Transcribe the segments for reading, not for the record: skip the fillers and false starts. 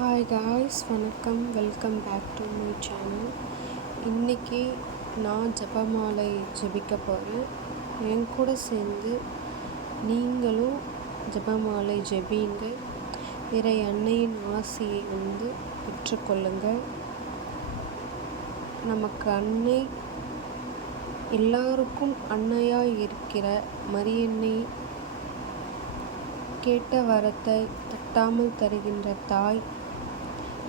Hi guys, வணக்கம். Welcome back to my channel. இன்றைக்கி நான் ஜெபமாலை ஜெபிக்க போகிறேன். என் கூட சேர்ந்து நீங்களும் ஜெபமாலை ஜெபிங்க. இறை அன்னையின் ஆசியை பெற்றுக்கொள்ளுங்கள். நமக்கு அன்னை, எல்லாருக்கும் அன்னையாய் இருக்கிற மரியன்னை, கேட்ட வரத்தை தட்டாமல் தருகின்ற தாய்,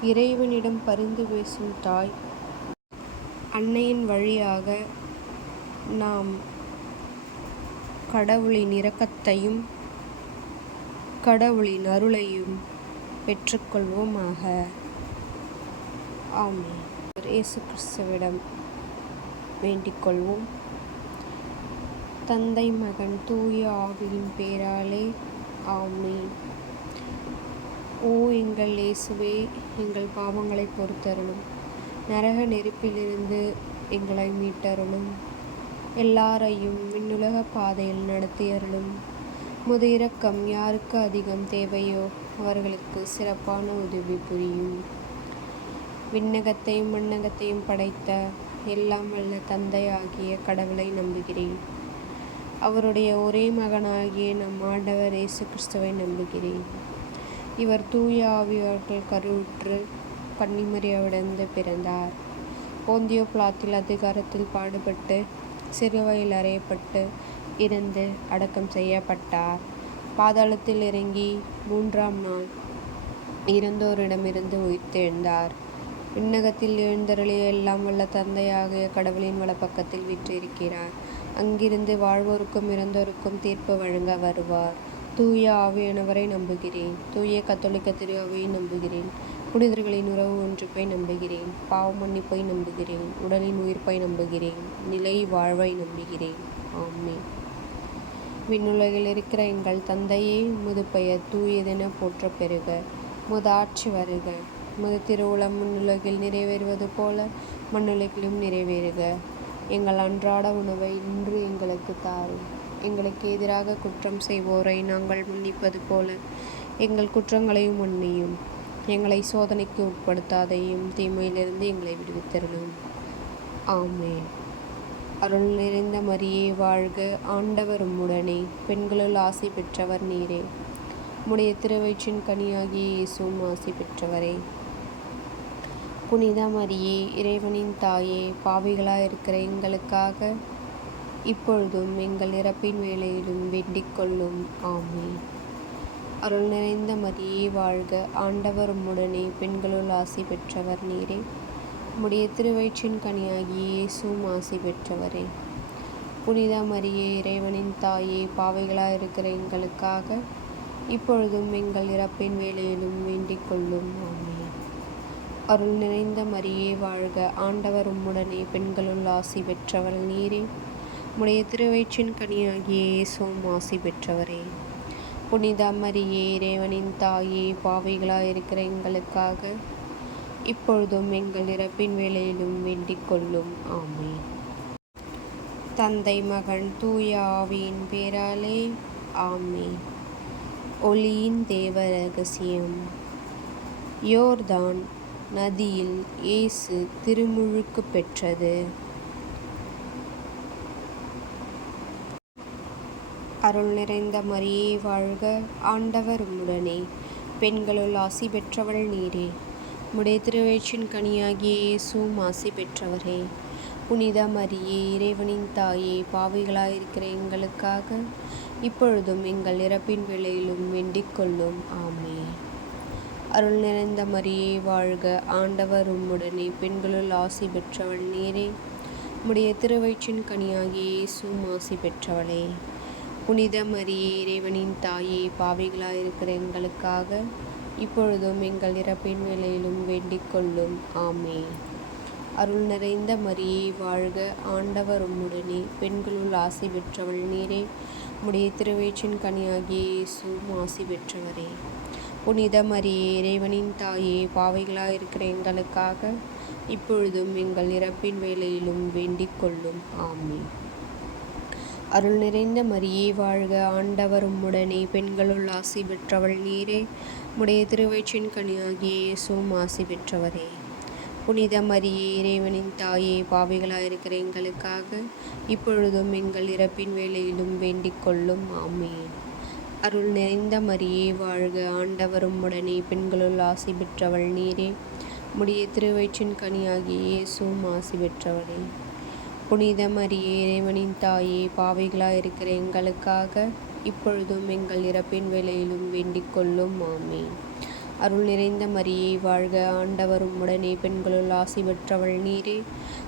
இறைவனிடம் பரிந்து பேசும் தாய். அன்னையின் வழியாக நாம் கடவுளின் இரக்கத்தையும் கடவுளின் அருளையும் பெற்றுக்கொள்வோமாக. ஆமென். இயேசு கிறிஸ்துவிடம் வேண்டிக்கொள்வோம். தந்தை, மகன், தூய ஆவியின் பேராலே ஆமென். ஓ எங்கள் இயேசுவே, எங்கள் பாவங்களை பொறுத்தருளும். நரக நெருப்பிலிருந்து எங்களை மீட்டருளும். எல்லாரையும் விண்ணுலக பாதையில் நடத்தியருளும். முது இரக்கம் யாருக்கு அதிகம் தேவையோ அவர்களுக்கு சிறப்பான உதவி புரியும். விண்ணகத்தையும் மண்ணகத்தையும் படைத்த எல்லாம் வல்ல தந்தையாகிய கடவுளை நம்புகிறேன். அவருடைய ஒரே மகனாகிய நம் ஆண்டவர் இயேசு கிறிஸ்துவை நம்புகிறேன். இவர் தூய ஆவியால் கருவுற்று கன்னிமரியாவிடமிருந்து பிறந்தார். போந்தியோ பிலாத்தில் அதிகாரத்தில் பாடுபட்டு சிலுவையில் அறையப்பட்டு இறந்து அடக்கம் செய்யப்பட்டார். பாதாளத்தில் இறங்கி 3ஆம் நாள் இறந்தோரிடமிருந்து உயிர்த்தெழுந்தார். விண்ணகத்தில் எழுந்தருளிய எல்லாம் வல்ல தந்தையாகிய கடவுளின் வலப்பக்கத்தில் வீற்றிருக்கிறார். அங்கிருந்து வாழ்வோருக்கும் இறந்தோருக்கும் தீர்ப்பு வழங்க வருவார். தூய ஆவியானவரை நம்புகிறேன். தூய கத்தோலிக்க திரு அவையை நம்புகிறேன். புனிதர்களின் உறவு ஒன்றுப்பை நம்புகிறேன். பாவ மன்னிப்பை நம்புகிறேன். உடலின் உயிர்ப்பை நம்புகிறேன். நிலை வாழ்வை நம்புகிறேன். ஆமென். விண்ணுலகில் இருக்கிற எங்கள் தந்தையே, உமது பெயர் தூயதென போற்ற பெறுக. உமது ஆட்சி வருக. உமது திருவுளம் விண்ணுலகில் நிறைவேறுவது போல மண்ணுலகிலும் நிறைவேறுக. எங்கள் அன்றாட உணவை இன்று எங்களுக்கு தாரும். எங்களுக்கு எதிராக குற்றம் செய்வோரை நாங்கள் மன்னிப்பது போல எங்கள் குற்றங்களையும் மன்னியும். எங்களை சோதனைக்கு உட்படுத்தாதையும் தீமையிலிருந்து எங்களை விடுவித்தருளும். ஆமென். அருள் நிறைந்த மரியே வாழ்க. ஆண்டவர் உம்முடனே, பெண்களுள் ஆசி பெற்றவர் நீரே. உம்முடைய திருவயிற்றின் கனியாகிய இயேசுவும் ஆசி பெற்றவரே. புனித மரியே, இறைவனின் தாயே, பாவிகளாயிருக்கிற எங்களுக்காக இப்பொழுதும் எங்கள் இறப்பின் வேளையிலும் வேண்டிக் கொள்ளும். ஆமென். அருள் நிறைந்த மரியே வாழ்க. ஆண்டவர் உம்முடனே, பெண்களுள் ஆசி பெற்றவர் நீரே. உம்முடைய திருவயிற்றின் கனியாகிய இயேசுவும் ஆசி பெற்றவரே. புனித மரியே, இறைவனின் தாயே, பாவிகளாயிருக்கிற எங்களுக்காக இப்பொழுதும் எங்கள் இறப்பின் வேளையிலும் வேண்டிக் கொள்ளும். ஆமென். அருள் நிறைந்த மரியே வாழ்க. ஆண்டவர் உம்முடனே, பெண்களுள் ஆசி பெற்றவர் நீரே. உம்முடைய திருவயிற்றின் கனியாகிய இயேசுவும் ஆசி பெற்றவரே. புனித மரியே, இறைவனின் தாயே, பாவிகளாயிருக்கிற எங்களுக்காக இப்பொழுதும் எங்கள் இறப்பின் வேளையிலும் வேண்டிக் கொள்ளும். ஆமென். தந்தை, மகன், தூய ஆவியின் பேராலே ஆமென். ஒளியின் தேவ ரகசியம். யோர்தான் நதியில் இயேசு திருமுழுக்கு பெற்றது. அருள் நிறைந்த மரியே வாழ்க. ஆண்டவர் உம்முடனே, பெண்களுள் ஆசி பெற்றவள் நீரே. உம்முடைய திருவயிற்றின் கனியாகிய இயேசுவும் ஆசி பெற்றவரே. புனித மரியே, இறைவனின் தாயே, பாவிகளாயிருக்கிற எங்களுக்காக இப்பொழுதும் எங்கள் இறப்பின் வேளையிலும் வேண்டிக் கொள்ளும். ஆமென். அருள் நிறைந்த மரியே வாழ்க. ஆண்டவர் உம்முடனே, பெண்களுள் ஆசி பெற்றவள் நீரே. உம்முடைய திருவயிற்றின் கனியாகிய இயேசுவும் ஆசி பெற்றவளே. புனித மரியே, இறைவனின் தாயே, பாவிகளாயிருக்கிற எங்களுக்காக இப்பொழுதும் எங்கள் இறப்பின் வேளையிலும் வேண்டிக் கொள்ளும். ஆமென். அருள் நிறைந்த மரியே வாழ்க. ஆண்டவர் உம்முடனே, பெண்களுள் ஆசி பெற்றவள் நீரே. உம்முடைய திருவயிற்றின் கனியாகிய இயேசுவும் ஆசி பெற்றவரே. புனித மரியே, இறைவனின் தாயே, பாவிகளாயிருக்கிற எங்களுக்காக இப்பொழுதும் எங்கள் இறப்பின் வேளையிலும் வேண்டிக் கொள்ளும். ஆமென். அருள் நிறைந்த மரியே வாழ்க, ஆண்டவர் உம்முடனே, பெண்களுள் ஆசி பெற்றவள் நீரே. உடைய திருவயிற்றின் கனியாகிய இயேசுவும் ஆசி பெற்றவரே. புனித மரியே, இறைவனின் தாயே, பாவிகளாயிருக்கிற எங்களுக்காக இப்பொழுதும் எங்கள் இறப்பின் வேளையிலும் வேண்டிக் கொள்ளும். ஆமேன். அருள் நிறைந்த மரியே வாழ்க, ஆண்டவர் உம்முடனே, பெண்களுள் ஆசி பெற்றவள் நீரே. உடைய திருவயிற்றின் கனியாகிய இயேசுவும் ஆசி பெற்றவரே. புனித மரியே, இறைவனின் தாயே, பாவிகளாயிருக்கிற எங்களுக்காக இப்பொழுதும் எங்கள் இறப்பின் வேளையிலும் வேண்டிக் கொள்ளும். ஆமேன். அருள் நிறைந்த மரியே வாழ்க, ஆண்டவர் உம்முடனே, பெண்களுள் ஆசி பெற்றவள் நீரே.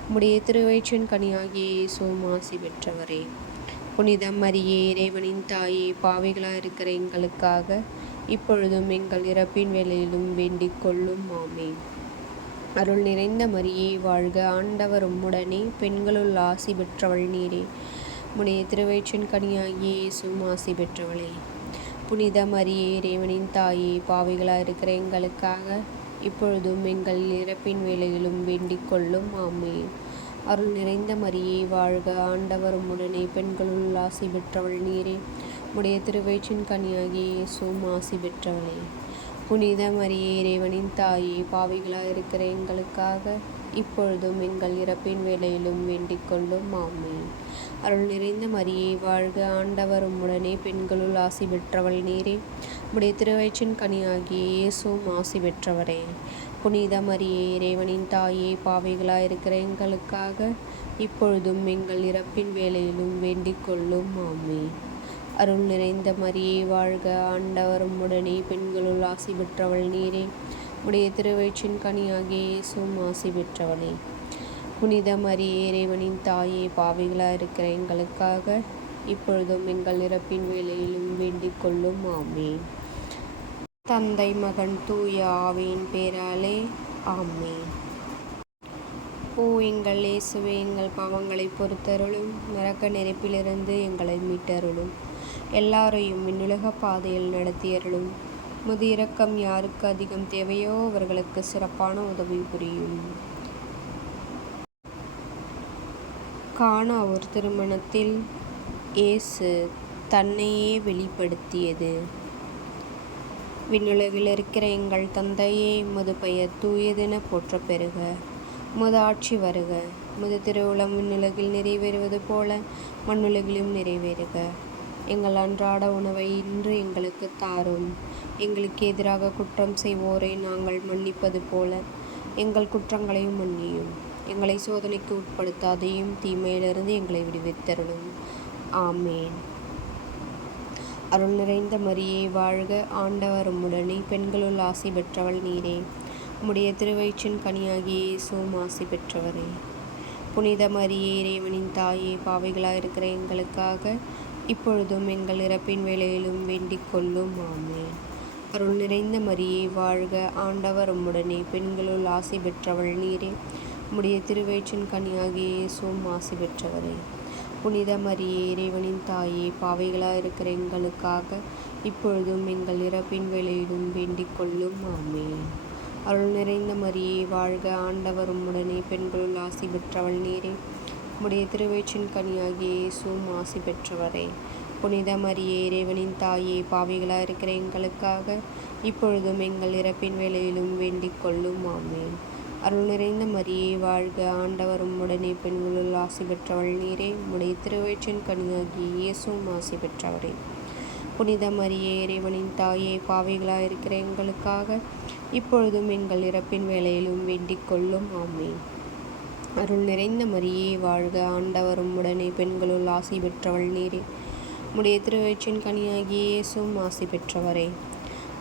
உம்முடைய திருவயிற்றின் கனியாகிய இயேசுவும் ஆசி பெற்றவரே. புனித மரியே, இறைவனின் தாயே, பாவிகளாயிருக்கிற எங்களுக்காக இப்பொழுதும் எங்கள் இறப்பின் வேளையிலும் வேண்டிக் கொள்ளும். ஆமேன். அருள் நிறைந்த மரியே வாழ்க, ஆண்டவர் உம்முடனே, பெண்களுள் ஆசி பெற்றவள் நீரே. உம்முடைய திருவயிற்றின் கனியாகிய இயேசுவும் ஆசி பெற்றவளே. புனித மரியே, இறைவனின் தாயே, பாவிகளாயிருக்கிற எங்களுக்காக இப்பொழுதும் எங்கள் இறப்பின் வேளையிலும் வேண்டிக் கொள்ளும். ஆமேன். அருள் நிறைந்த மரியே வாழ்க, ஆண்டவர் உம்முடனே, பெண்களுள் ஆசி பெற்றவள் நீரே. உம்முடைய திருவயிற்றின் கனியாகிய இயேசுவும் ஆசி பெற்றவளே. புனித மரியே, இறைவனின் தாயே, பாவிகளாயிருக்கிற எங்களுக்காக இப்பொழுதும் எங்கள் இறப்பின் வேளையிலும் வேண்டிக் கொள்ளும். ஆமேன். அருள் நிறைந்த மரியே வாழ்க, ஆண்டவர் உம்முடனே, பெண்களுள் ஆசி பெற்றவள் நீரே. உம்முடைய திருவயிற்றின் கனியாகிய இயேசுவும் ஆசி பெற்றவரே. புனித மரியே, இறைவனின் தாயே, பாவிகளாயிருக்கிற எங்களுக்காக இப்பொழுதும் எங்கள் இறப்பின் வேளையிலும் வேண்டிக் கொள்ளும். ஆமேன். அருள் நிறைந்த மரியே வாழ்க, ஆண்டவர் உம்முடனே, பெண்களுள் ஆசி பெற்றவள் நீரே. உடைய திருவயிற்றின் கனியாகிய இயேசுவும் ஆசி பெற்றவளே. புனித மரியே, இறைவனின் தாயே, பாவிகளாயிருக்கிற எங்களுக்காக இப்பொழுதும் எங்கள் இறப்பின் வேளையிலும் வேண்டிக் கொள்ளும். ஆமேன். தந்தை, மகன், தூய ஆவியின் பேராலே. ஆமேன். ஓ எங்கள் இயேசுவே, எங்கள் பாவங்களை பொறுத்தருளும், நரக நெருப்பிலிருந்து எங்களை மீட்டருளும், எல்லாரையும் விண்ணுலக பாதையில் நடத்தியருளும். முது இரக்கம் யாருக்கு அதிகம் தேவையோ அவர்களுக்கு சிறப்பான உதவி புரியும். கானா ஒரு திருமணத்தில் இயேசு தன்னையே வெளிப்படுத்தியது. விண்ணுலகில் இருக்கிற எங்கள் தந்தையே, உமது பெயர் தூயதென போற்ற பெறுக. உமது ஆட்சி வருக. உமது திருவுளம் விண்ணுலகில் நிறைவேறுவது போல மண்ணுலகிலும் நிறைவேறுக. எங்கள் அன்றாட உணவை இன்று எங்களுக்கு தாரும். எங்களுக்கு எதிராக குற்றம் செய்வோரை நாங்கள் மன்னிப்பது போல எங்கள் குற்றங்களையும் மன்னியும். எங்களை சோதனைக்கு உட்படுத்தாதையும், தீமையிலிருந்து எங்களை விடுவித்தருளும். ஆமேன். அருள் நிறைந்த மரியே வாழ்க, ஆண்டவர் உம்முடனே, பெண்களுள் ஆசி பெற்றவள் நீரே. உம்முடைய திருவயிற்றின் கனியாகிய இயேசுவும் ஆசி பெற்றவரே. புனித மரியே, இறைவனின் தாயே, பாவிகளாயிருக்கிற எங்களுக்காக இப்பொழுதும் எங்கள் இறப்பின் வேளையிலும் வேண்டிக் கொள்ளும். ஆமேன். அருள் நிறைந்த மரியே வாழ்க, ஆண்டவர் உம்முடனே, பெண்களுள் ஆசி பெற்றவள் நீரே. உம்முடைய திருவயிற்றின் கனியாகிய இயேசுவும் ஆசி பெற்றவரே. புனித மரியே, இறைவனின் தாயே, பாவிகளாயிருக்கிற எங்களுக்காக இப்பொழுதும் எங்கள் இறப்பின் வேளையிலும் வேண்டிக் கொள்ளும். ஆமேன். அருள் நிறைந்த மரியே வாழ்க, ஆண்டவர் உம்முடனே, பெண்களுள் ஆசி பெற்றவள் நீரே. உம்முடைய திருவயிற்றின் கனியாகிய இயேசுவும் ஆசி பெற்றவரே. புனித மரியே, இறைவனின் தாயே, பாவிகளாயிருக்கிற எங்களுக்காக இப்பொழுதும் எங்கள் இறப்பின் வேளையிலும் வேண்டிக் கொள்ளும். ஆமேன். அருள் நிறைந்த மரியே வாழ்க, ஆண்டவர் உம்முடனே, பெண்களுள் ஆசி பெற்றவள் நீரே. உம்முடைய திருவயிற்றின் கனியாகிய இயேசுவும் ஆசி பெற்றவரே. புனித மரியே, இறைவனின் தாயே, பாவிகளாயிருக்கிற எங்களுக்காக இப்பொழுதும் எங்கள் இறப்பின் வேளையிலும் வேண்டிக் கொள்ளும். ஆமேன். அருள் நிறைந்த மரியே வாழ்க, ஆண்டவர் உம்முடனே, பெண்களுள் ஆசி பெற்றவள் நீரே. உம்முடைய திருவயிற்றின் கனியாகிய இயேசுவும் ஆசி பெற்றவரே.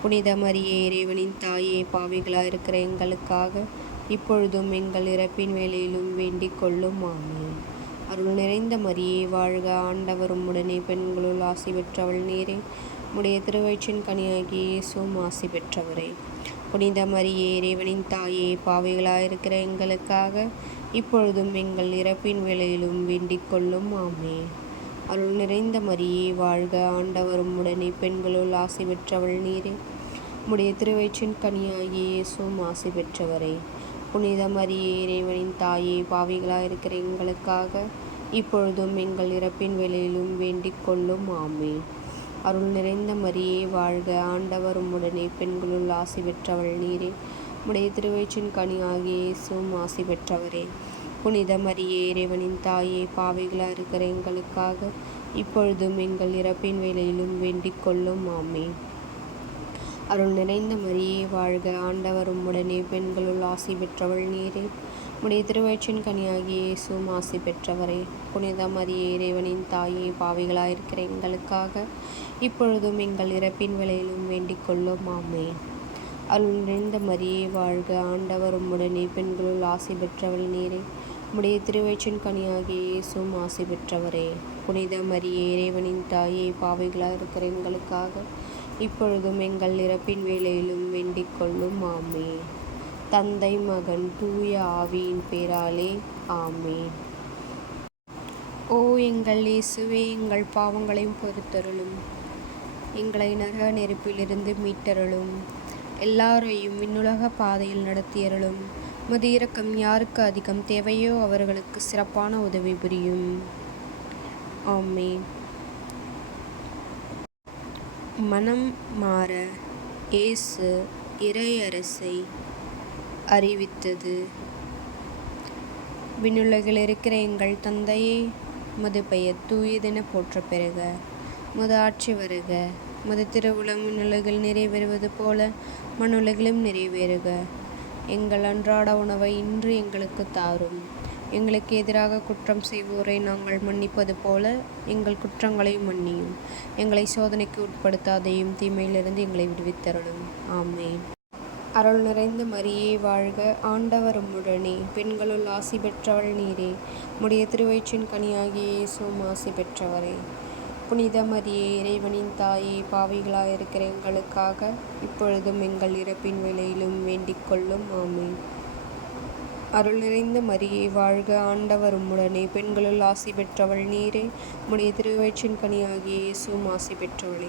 புனித மரியே, இறைவனின் தாயே, பாவிகளாயிருக்கிற எங்களுக்காக இப்பொழுதும் எங்கள் இறப்பின் வேளையிலும் வேண்டிக் கொள்ளும். ஆமேன். அருள் நிறைந்த மரியே வாழ்க, ஆண்டவர் உம்முடனே, பெண்களுள் ஆசி பெற்றவள் நீரே. உம்முடைய திருவயிற்றின் கனியாகிய இயேசுவும் ஆசி பெற்றவரே. புனித மரியே, இறைவனின் தாயே, பாவிகளாயிருக்கிற எங்களுக்காக இப்பொழுதும் எங்கள் இறப்பின் வேளையிலும் வேண்டிக் கொள்ளும். ஆமேன். அருள் நிறைந்த மரியே வாழ்க, ஆண்டவர் உம்முடனே, பெண்களுள் ஆசி பெற்றவள் நீரே. உம்முடைய திருவயிற்றின் கனியாகிய இயேசுவும் ஆசி பெற்றவரே. புனித மரியே, இறைவனின் தாயே, பாவிகளாயிருக்கிற எங்களுக்காக இப்பொழுதும் எங்கள் இறப்பின் வேளையிலும் வேண்டிக் கொள்ளும். ஆமென். அருள் நிறைந்த மரியே வாழ்க, ஆண்டவர் உம்முடனே, பெண்களுள் ஆசி பெற்றவள் நீரே. உம்முடைய திருவயிற்றின் கனியாகிய இயேசுவும் ஆசி பெற்றவரே. புனித மரியே, இறைவனின் தாயே, பாவிகளாக இருக்கிற எங்களுக்காக இப்பொழுதும் எங்கள் இறப்பின் வேளையிலும் வேண்டிக் கொள்ளும். ஆமென். அருள் நிறைந்த மரியே வாழ்க, ஆண்டவர் உம்முடனே, பெண்களுள் ஆசி பெற்றவள் நீரே. உம்முடைய திருவயிற்றின் கனியாகிய இயேசுவும் ஆசி பெற்றவரே. புனித மரியே, இறைவனின் தாயே, பாவிகளாக இருக்கிற எங்களுக்காக இப்பொழுதும் எங்கள் இறப்பின் வேளையிலும் வேண்டிக் கொள்ளும். ஆமென். அருள் நிறைந்த மரியே வாழ்க, ஆண்டவர் உம்முடனே, பெண்களுள் ஆசி பெற்றவள் நீரே. உம்முடைய திருவயிற்றின் கனியாகிய இயேசுவும் ஆசி பெற்றவரே. புனித மரியே, இறைவனின் தாயே, பாவிகளாக இருக்கிற எங்களுக்காக இப்பொழுதும் எங்கள் இறப்பின் வேளையிலும் வேண்டிக் கொள்ளும். ஆமென். தந்தை, மகன், தூய ஆவியின் பேராலே. ஆமென். ஓ எங்கள் இயேசுவே, எங்கள் பாவங்களையும் பொறுத்தருளும். எங்களை நரக நெருப்பிலிருந்து மீட்டருளும். எல்லாரையும் விண்ணுலக பாதையில் நடத்தியருளும். உமது இரக்கம் யாருக்கு அதிகம் தேவையோ அவர்களுக்கு சிறப்பான உதவி புரியும். ஆமென். மனம் மாற இயேசு இறையரசை அறிவித்தது. விண்ணுலகில் இருக்கிற எங்கள் தந்தையே, உமது பெயர் தூயதென போற்ற பெறுக. உமது ஆட்சி வருக. உமது திருவுளம் விண்ணுலகில் நிறைவேறுவது போல மண்ணுலகிலும் நிறைவேறுக. எங்கள் அன்றாட உணவை இன்று எங்களுக்கு தாரும். எங்களுக்கு எதிராக குற்றம் செய்வோரை நாங்கள் மன்னிப்பது போல எங்கள் குற்றங்களையும் மன்னியும். எங்களை சோதனைக்கு உட்படுத்தாதையும், தீமையிலிருந்து எங்களை விடுவித்தருளும். ஆமென். அருள் நிறைந்த மரியே வாழ்க, ஆண்டவர் உம்முடனே, பெண்களுள் ஆசி பெற்றவள் நீரே. உம்முடைய திருவயிற்றின் கனியாகிய இயேசுவும் ஆசி பெற்றவரே. புனித மரியே, இறைவனின் தாயே, பாவிகளாக இருக்கிற எங்களுக்காக இப்பொழுதும் எங்கள் இறப்பின் வேளையிலும் வேண்டிக் கொள்ளும். ஆமென். அருள் நிறைந்த மரியே வாழ்க, ஆண்டவர் உம்முடனே, பெண்களுள் ஆசி பெற்றவள் நீரே. உம்முடைய திருவயிற்றின் கனியாகிய இயேசுவும் ஆசி பெற்றவளே.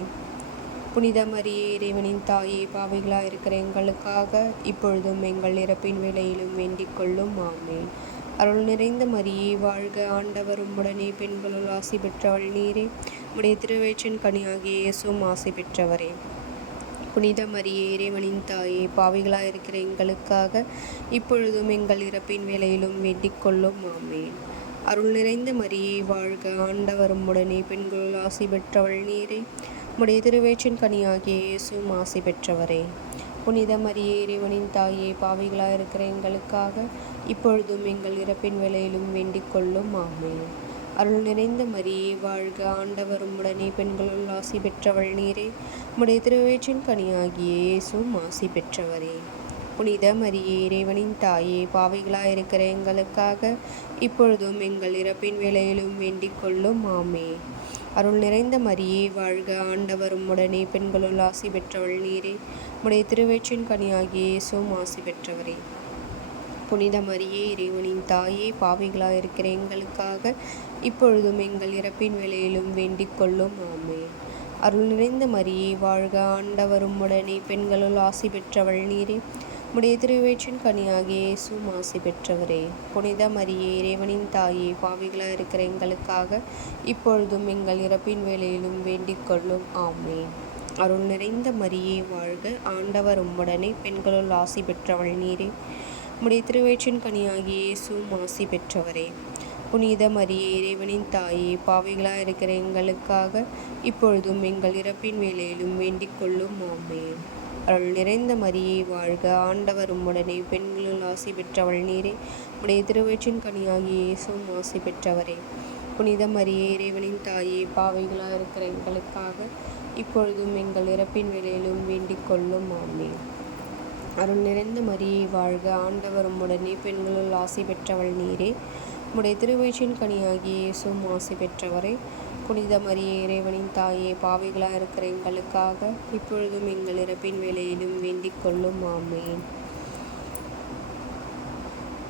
புனித மரியே, இறைவனின் தாயே, பாவிகளாக இருக்கிற எங்களுக்காக இப்பொழுதும் எங்கள் இறப்பின் வேளையிலும் வேண்டிக் கொள்ளும். ஆமென். அருள் நிறைந்த மரியே வாழ்க, ஆண்டவர் உம்முடனே, பெண்களுள் ஆசி பெற்றவள் நீரே. உம்முடைய திருவயிற்றின் கனியாகிய இயேசுவும் ஆசி பெற்றவரே. புனித மரியே, இறைவனின் தாயே, பாவிகளாக இருக்கிற எங்களுக்காக இப்பொழுதும் எங்கள் இறப்பின் வேளையிலும் வேண்டிக் கொள்ளும். ஆமென். அருள் நிறைந்த மரியே வாழ்க, ஆண்டவர் உம்முடனே, பெண்களுள் ஆசி பெற்றவள் நீரே. உம்முடைய திருவயிற்றின் கனியாகிய இயேசுவும் ஆசி பெற்றவரே. புனித மரியே, இறைவனின் தாயே, பாவிகளாக இருக்கிற எங்களுக்காக இப்பொழுதும் எங்கள் இறப்பின் வேளையிலும் வேண்டிக் கொள்ளும். ஆமென். அருள் நிறைந்த மரியே வாழ்க, ஆண்டவர் உம்முடனே, பெண்களுள் ஆசி பெற்றவள் நீரே. உம்முடைய திருவயிற்றின் கனியாகிய இயேசுவும் ஆசி பெற்றவரே. புனித மரியே, இறைவனின் தாயே, பாவிகளாக இருக்கிற எங்களுக்காக இப்பொழுதும் எங்கள் இறப்பின் வேளையிலும் வேண்டிக் கொள்ளும். ஆமென். அருள் நிறைந்த மரியே வாழ்க, ஆண்டவர் உம்முடனே, பெண்களுள் ஆசி பெற்றவள் நீரே. உம்முடைய திருவயிற்றின் கனியாகிய இயேசுவும் ஆசி பெற்றவரே. புனித மரியே, இறைவனின் தாயே, பாவிகளாக இருக்கிற எங்களுக்காக இப்பொழுதும் எங்கள் இறப்பின் வேளையிலும் வேண்டிக் கொள்ளும். ஆமென். அருள் நிறைந்த மரியே வாழ்க, ஆண்டவர் உம்முடனே, பெண்களுள் ஆசி பெற்றவள் நீரே. உம்முடைய திருவயிற்றின் கனியாகிய இயேசுவும் ஆசி பெற்றவரே. புனித மரியே, இறைவனின் தாயே, பாவிகளாக இருக்கிற எங்களுக்காக இப்பொழுதும் எங்கள் இறப்பின் வேளையிலும் வேண்டிக் கொள்ளும். ஆமென். அருள் நிறைந்த மரியே வாழ்க, ஆண்டவர் உம்முடனே, பெண்களுள் ஆசி பெற்றவள் நீரே. உம்முடைய திருவயிற்றின் கனியாகிய இயேசுவும் ஆசி பெற்றவரே. புனித மரியே, இறைவனின் தாயே, பாவிகளாக இருக்கிற எங்களுக்காக இப்பொழுதும் எங்கள் இறப்பின் வேளையிலும் வேண்டிக் கொள்ளும். ஆமென். அருள் நிறைந்த மரியே வாழ்க, ஆண்டவர் உம்முடனே, பெண்களுள் ஆசி பெற்றவள் நீரே. உம்முடைய திருவயிற்றின் கனியாகிய இயேசுவும் ஆசி பெற்றவரே. புனித மரியே, இறைவனின் தாயே, பாவிகளாக இருக்கிற எங்களுக்காக இப்பொழுதும் எங்கள் இறப்பின் வேளையிலும் வேண்டிக் கொள்ளும். ஆமென். அருள் நிறைந்த மரியே வாழ்க, ஆண்டவர் உம்முடனே, பெண்களுள் ஆசி பெற்றவள் நீரே. உம்முடைய திருவயிற்றின் கனியாகிய இயேசுவும் ஆசி பெற்றவரே. புனித மரியே, இறைவனின் தாயே, பாவிகளாக இருக்கிற எங்களுக்காக இப்பொழுதும் எங்கள் இறப்பின் வேளையிலும் வேண்டிக் கொள்ளும். ஆமென்.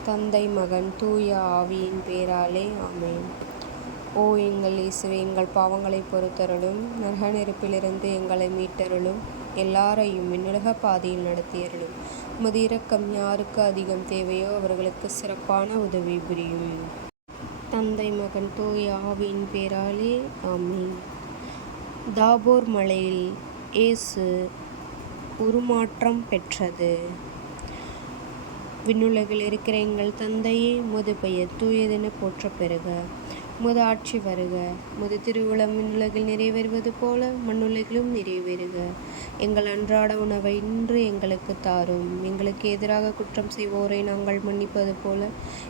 தந்தை, மகன், தூய ஆவியின் பேராலே. ஆமென். ஓ எங்கள் இயேசுவே, எங்கள் பாவங்களை பொறுத்தருளும். நரக நெருப்பிலிருந்து எங்களை மீட்டருளும். எல்லாரையும் விண்ணுலக பாதையில் நடத்தியருளும். உமது இரக்கம் யாருக்கு அதிகம் தேவையோ அவர்களுக்கு சிறப்பான உதவி புரியும். தந்தை மகன் தூய ஆவியின் பேராலே ஆமென். தாபோர் மலையில் இயேசு உருமாற்றம் பெற்றது. விண்ணுலகில் இருக்கிற எங்கள் தந்தையே, உமது பெயர் தூயதென போற்றப் பெறுக. உமது ஆட்சி வருக. உமது திருவுளம் விண்ணுலகில் நிறைவேறுவது போல மண்ணுலகிலும் நிறைவேறுக. எங்கள் அன்றாட உணவை இன்று எங்களுக்கு தாரும். எங்களுக்கு எதிராக குற்றம் செய்வோரை நாங்கள் மன்னிப்பது போல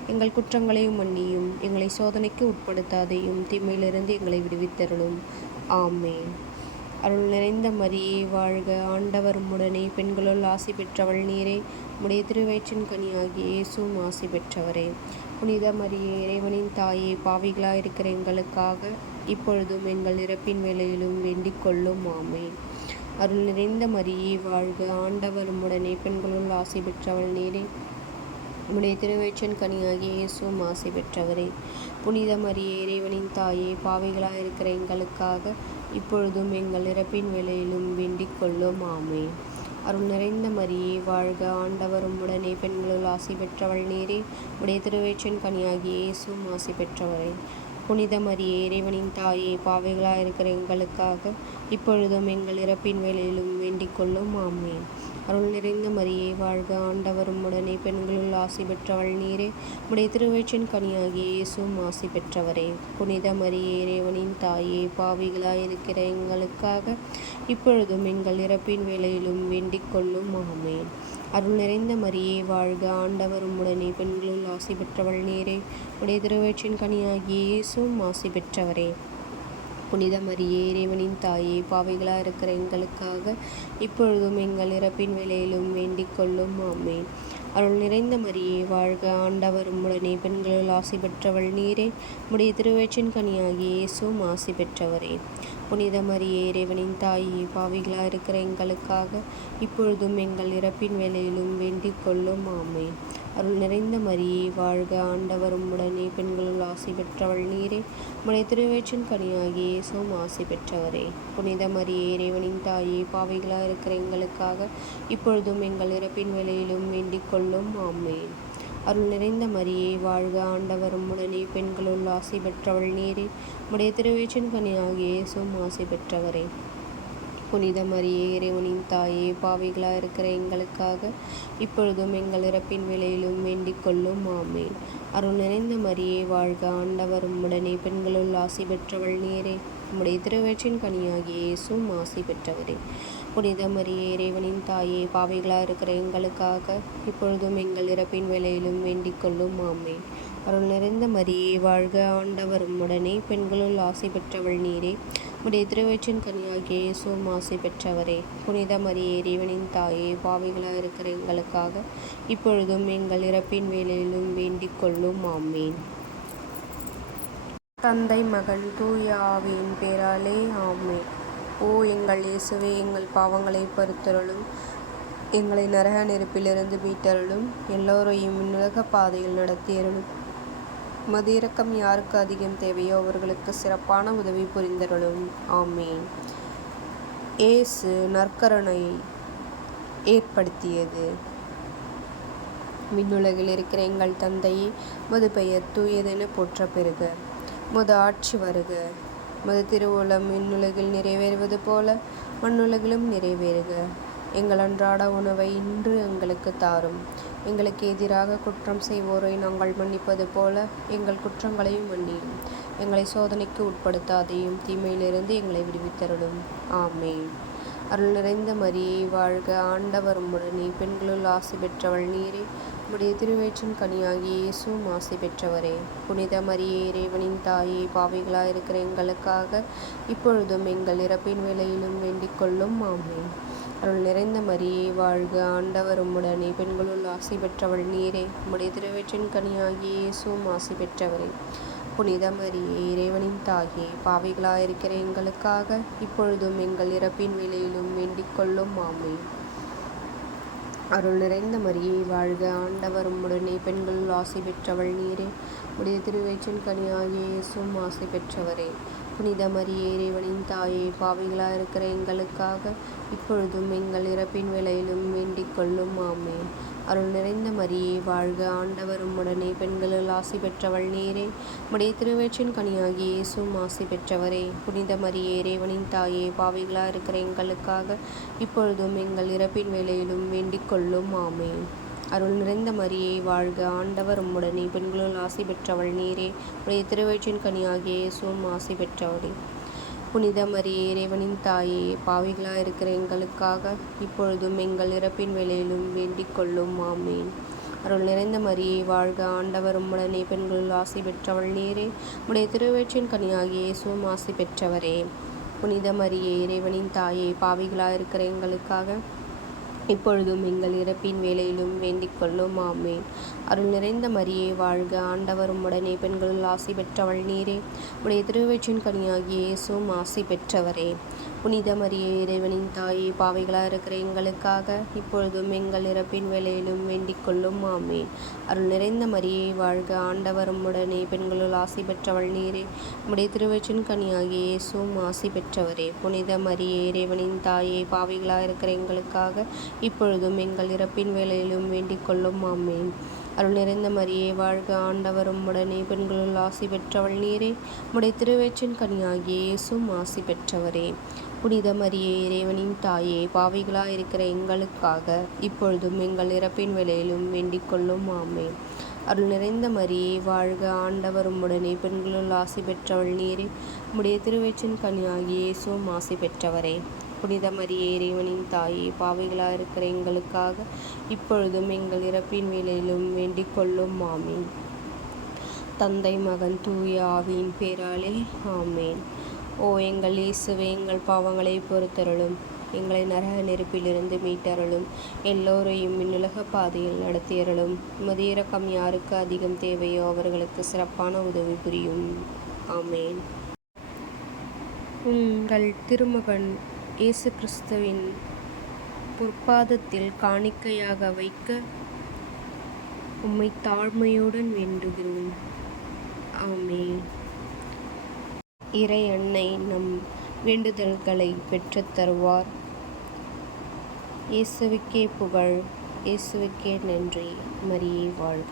எங்கள் குற்றங்களையும் மன்னியும். எங்களை சோதனைக்கு உட்படுத்தாதையும் தீமையிலிருந்து எங்களை விடுவித்தருளும். ஆமென். அருள் நிறைந்த மரியே வாழ்க, ஆண்டவர் உம்முடனே, பெண்களுள் ஆசி பெற்றவள் நீரே. உம்முடைய திருவயிற்றின் கனியாகிய இயேசுவும் ஆசி பெற்றவரே. புனித மரியே, இறைவனின் தாயே, பாவிகளாயிருக்கிற எங்களுக்காக இப்பொழுதும் எங்கள் இறப்பின் வேளையிலும் வேண்டிக் கொள்ளும். ஆமென். அருள் நிறைந்த மரியே வாழ்க, ஆண்டவர் உம்முடனே, பெண்களுள் ஆசி பெற்றவள் நீரே. உம்முடைய திருவயிற்றின் கனியாகிய இயேசுவும் ஆசி பெற்றவரே. புனித மரியே, இறைவனின் தாயே, பாவிகளாயிருக்கிற எங்களுக்காக இப்பொழுதும் எங்கள் இறப்பின் வேளையிலும் வேண்டிக் கொள்ளும். ஆமென். அருள் நிறைந்த மரியே வாழ்க, ஆண்டவர் உம்முடனே, பெண்களுள் ஆசி பெற்றவள் நீரே. உடைய திருவயிற்றின் கனியாகிய இயேசுவும் ஆசி பெற்றவரே. புனித மரியே, இறைவனின் தாயே, பாவிகளாயிருக்கிற எங்களுக்காக இப்பொழுதும் எங்கள் இறப்பின் வேளையிலும் வேண்டிக் கொள்ளும். ஆமென். அருள் நிறைந்த மரியே வாழ்க, ஆண்டவர் உம்முடனே, பெண்களுள் ஆசி பெற்றவள் நீரே. உடைய திருவயிற்றின் கனியாகிய இயேசுவும் ஆசி பெற்றவரே. புனித மரியே, இறைவனின் தாயே, பாவிகளாயிருக்கிற எங்களுக்காக இப்பொழுதும் எங்கள் இறப்பின் வேளையிலும் வேண்டிக் கொள்ளும். ஆமென். அருள் நிறைந்த மரியே வாழ்க, ஆண்டவர் உம்முடனே, பெண்களுள் ஆசி பெற்றவள் நீரே. உடைய திருவயிற்றின் கனியாகிய இயேசுவும் ஆசி பெற்றவரே. புனித மரியே, இறைவனின் தாயே, பாவிகளாயிருக்கிற எங்களுக்காக இப்பொழுதும் எங்கள் இறப்பின் வேளையிலும் வேண்டிக் கொள்ளும். ஆமென். அருள் நிறைந்த மரியே வாழ்க, ஆண்டவர் உம்முடனே, பெண்களுள் ஆசி பெற்றவள் நீரே. உடைய திருவயிற்றின் கனியாகிய இயேசுவும் ஆசி பெற்றவரே. புனித மரியே, இறைவனின் தாயே, பாவிகளாயிருக்கிற எங்களுக்காக இப்பொழுதும் எங்கள் இறப்பின் வேளையிலும் வேண்டிக் கொள்ளும். ஆமென். அருள் நிறைந்த மரியே வாழ்க, ஆண்டவர் உம்முடனே, பெண்களுள் ஆசி பெற்றவள் நீரே. உடைய திருவயிற்றின் கனியாகிய இயேசுவும் ஆசி பெற்றவரே. புனித மரியே, இறைவனின் தாயே, பாவிகளாயிருக்கிற எங்களுக்காக இப்பொழுதும் எங்கள் இறப்பின் வேளையிலும் வேண்டிக் கொள்ளும். ஆமென். அருள் நிறைந்த மரியே வாழ்க, ஆண்டவர் உம்முடனே, பெண்களுள் ஆசி பெற்றவள் நீரே. உடைய திருவயிற்றின் கனியாகிய இயேசுவும் ஆசி பெற்றவரே. புனித மரியே, இறைவனின் தாயே, பாவிகளாயிருக்கிற எங்களுக்காக இப்பொழுதும் எங்கள் இறப்பின் வேளையிலும் வேண்டிக் கொள்ளும். ஆமென். அருள் நிறைந்த மரியே வாழ்க, ஆண்டவர் உம்முடனே, பெண்களுள் ஆசி பெற்றவள் நீரே. உம்முடைய திருவயிற்றின் கனியாகிய இயேசுவும் ஆசி பெற்றவரே. புனித மரியே, இறைவனின் தாயே, பாவிகளாயிருக்கிற எங்களுக்காக இப்பொழுதும் எங்கள் இறப்பின் வேளையிலும் வேண்டிக் கொள்ளும். ஆமென். அருள் நிறைந்த மரியே வாழ்க, ஆண்டவர் உம்முடனே, பெண்களுள் ஆசி பெற்றவள் நீரே. உடைய திருவயிற்றின் கனியாகிய இயேசுவும் ஆசி பெற்றவரே. புனித மரியே, இறைவனின் தாயே, பாவிகளாயிருக்கிற எங்களுக்காக இப்பொழுதும் எங்கள் இறப்பின் வேளையிலும் வேண்டிக் கொள்ளும். ஆமென். தந்தை மகன் தூய ஆவியின் பேராலே ஆமென். ஓ எங்கள் இயேசுவே, எங்கள் பாவங்களை பொறுத்தருளும். எங்களை நரக நெருப்பிலிருந்து மீட்டருளும். எல்லோரையும் விண்ணுலக பாதையில் நடத்தியருளும். உமது இரக்கம் யாருக்கு அதிகம் தேவையோ அவர்களுக்கு சிறப்பான உதவி புரிந்தருளும். ஆமென். இயேசு நற்கருணை ஏற்படுத்தியது. விண்ணுலகில் இருக்கிற எங்கள் தந்தையே, உமது பெயர் தூயதென போற்றப் பெறுக. உமது ஆட்சி வருக. உமது திருவுளம் விண்ணுலகில் நிறைவேறுவது போல மண்ணுலகிலும் நிறைவேறுக. எங்கள் அன்றாட உணவை இன்று எங்களுக்கு தாரும். எங்களுக்கு எதிராக குற்றம் செய்வோரை நாங்கள் மன்னிப்பது போல எங்கள் குற்றங்களையும் மன்னியும். எங்களை சோதனைக்கு உட்படுத்தாதையும் தீமையிலிருந்து எங்களை விடுவித்தருளும். ஆமென். அருள் நிறைந்த மரியே வாழ்க, ஆண்டவர் உம்முடனே, பெண்களுள் ஆசி பெற்றவள் நீரே. உடைய திருவயிற்றின் கனியாகிய இயேசுவும் ஆசி பெற்றவரே. புனித மரியே, இறைவனின் தாயே, பாவிகளாயிருக்கிற எங்களுக்காக இப்பொழுதும் எங்கள் இறப்பின் வேளையிலும் வேண்டிக் கொள்ளும். ஆமென். அருள் நிறைந்த மரியே வாழ்க, ஆண்டவர் உம்முடனே, பெண்களுள் ஆசி பெற்றவள் நீரே. உடைய திருவயிற்றின் கனியாகிய இயேசுவும் ஆசி பெற்றவரே. புனித மரியே, இறைவனின் தாயே, பாவிகளாயிருக்கிற எங்களுக்காக இப்பொழுதும் எங்கள் இறப்பின் வேளையிலும் வேண்டிக் கொள்ளும். ஆமென். அருள் நிறைந்த மரியே வாழ்க, ஆண்டவர் உம்முடனே, பெண்களுள் ஆசி பெற்றவள் நீரே. உடைய திருவயிற்றின் கனியாகிய இயேசுவும் ஆசி பெற்றவரே. புனித மரியே இறைவனின் தாயே, பாவிகளாக இருக்கிற எங்களுக்காக இப்பொழுதும் எங்கள் இறப்பின் வேளையிலும் வேண்டிக் கொள்ளும். ஆமென். அருள் நிறைந்த மரியே வாழ்க, ஆண்டவர் உம்முடனே, பெண்களுள் ஆசி பெற்றவள் நீரே. உம்முடைய திருவயிற்றின் கனியாகிய இயேசுவும் ஆசி பெற்றவரே. புனித மரியே இறைவனின் தாயே, பாவிகளாக இருக்கிற எங்களுக்காக இப்பொழுதும் எங்கள் இறப்பின் வேளையிலும் வேண்டிக் கொள்ளும். ஆமென். அருள் நிறைந்த மரியே வாழ்க, ஆண்டவர் உம்முடனே, பெண்களுள் ஆசி பெற்றவள் நீரே. உடைய திருவயிற்றின் கனியாகிய இயேசுவும் ஆசி பெற்றவரே. புனித மரியே இறைவனின் தாயே, பாவிகளாக இருக்கிற எங்களுக்காக இப்பொழுதும் எங்கள் இறப்பின் வேளையிலும் வேண்டிக் கொள்ளும். ஆமென். அருள் நிறைந்த மரியே வாழ்க, ஆண்டவர் உம்முடனே, பெண்களுள் ஆசி பெற்றவள் நீரே. உடைய திருவயிற்றின் கனியாகிய இயேசுவும் ஆசி பெற்றவரே. புனித மரியே இறைவனின் தாயே, பாவிகளாக இருக்கிற எங்களுக்காக இப்பொழுதும் எங்கள் இறப்பின் வேளையிலும் வேண்டிக் கொள்ளும். ஆமென். அருள் நிறைந்த மரியே வாழ்க, ஆண்டவர் உம்முடனே, பெண்களுள் ஆசி பெற்றவள் நீரே. உடைய திருவயிற்றின் கனியாகிய இயேசுவும் ஆசி பெற்றவரே. புனித மரியே இறைவனின் தாயே, பாவிகளாக இருக்கிற எங்களுக்காக இப்பொழுதும் எங்கள் இறப்பின் வேளையிலும் வேண்டிக் கொள்ளும். ஆமென். அருள் நிறைந்த மரியே வாழ்க, ஆண்டவர் உம்முடனே, பெண்களுள் ஆசி பெற்றவள் நீரே. உடைய திருவயிற்றின் கனியாகிய இயேசுவும் ஆசி பெற்றவரே. புனித மரியே இறைவனின் தாயே, பாவிகளாக இருக்கிற எங்களுக்காக இப்பொழுதும் எங்கள் இறப்பின் வேளையிலும் வேண்டிக் கொள்ளும். ஆமென். அருள் நிறைந்த மரியே வாழ்க, ஆண்டவர் உம்முடனே, பெண்களுள் ஆசி பெற்றவள் நீரே. உடைய திருவயிற்றின் கனியாகிய இயேசுவும் ஆசி பெற்றவரே. புனித மரியே இறைவனின் தாயே, பாவிகளாக இருக்கிற எங்களுக்காக இப்பொழுதும் எங்கள் இறப்பின் வேளையிலும் வேண்டிக் கொள்ளும். ஆமென். அருள் நிறைந்த மரியே வாழ்க, ஆண்டவர் உம்முடனே, பெண்களுள் ஆசி பெற்றவள் நீரே. உடைய திருவயிற்றின் கனியாகிய இயேசுவும் ஆசி பெற்றவரே. புனித மரியே இறைவனின் தாயே, பாவிகளாக இருக்கிற எங்களுக்காக இப்பொழுதும் எங்கள் இறப்பின் வேளையிலும் வேண்டிக் கொள்ளும். ஆமென். தந்தை, மகன், தூய ஆவியின் பேராலே. ஆமென். ஓ எங்கள் இயேசுவே, எங்கள் பாவங்களை பொறுத்தருளும், எங்களை நரக நெருப்பிலிருந்து மீட்டருளும், எல்லோரையும் விண்ணுலக பாதையில் நடத்தியருளும். உமது இரக்கம் யாருக்கு அதிகம் தேவையோ அவர்களுக்கு சிறப்பான உதவி புரியும். ஆமென். உங்கள் திருமகன் இயேசு கிறிஸ்துவின் பொற்பாதத்தில் காணிக்கையாக வைக்க உம்மை தாழ்மையுடன் வேண்டுகிறோம். ஆமென். இறை அன்னை நம் வேண்டுதல்களை பெற்றுத் தருவார். இயேசுவுக்கே புகழ், இயேசுவுக்கே நன்றி. மரியே வாழ்க.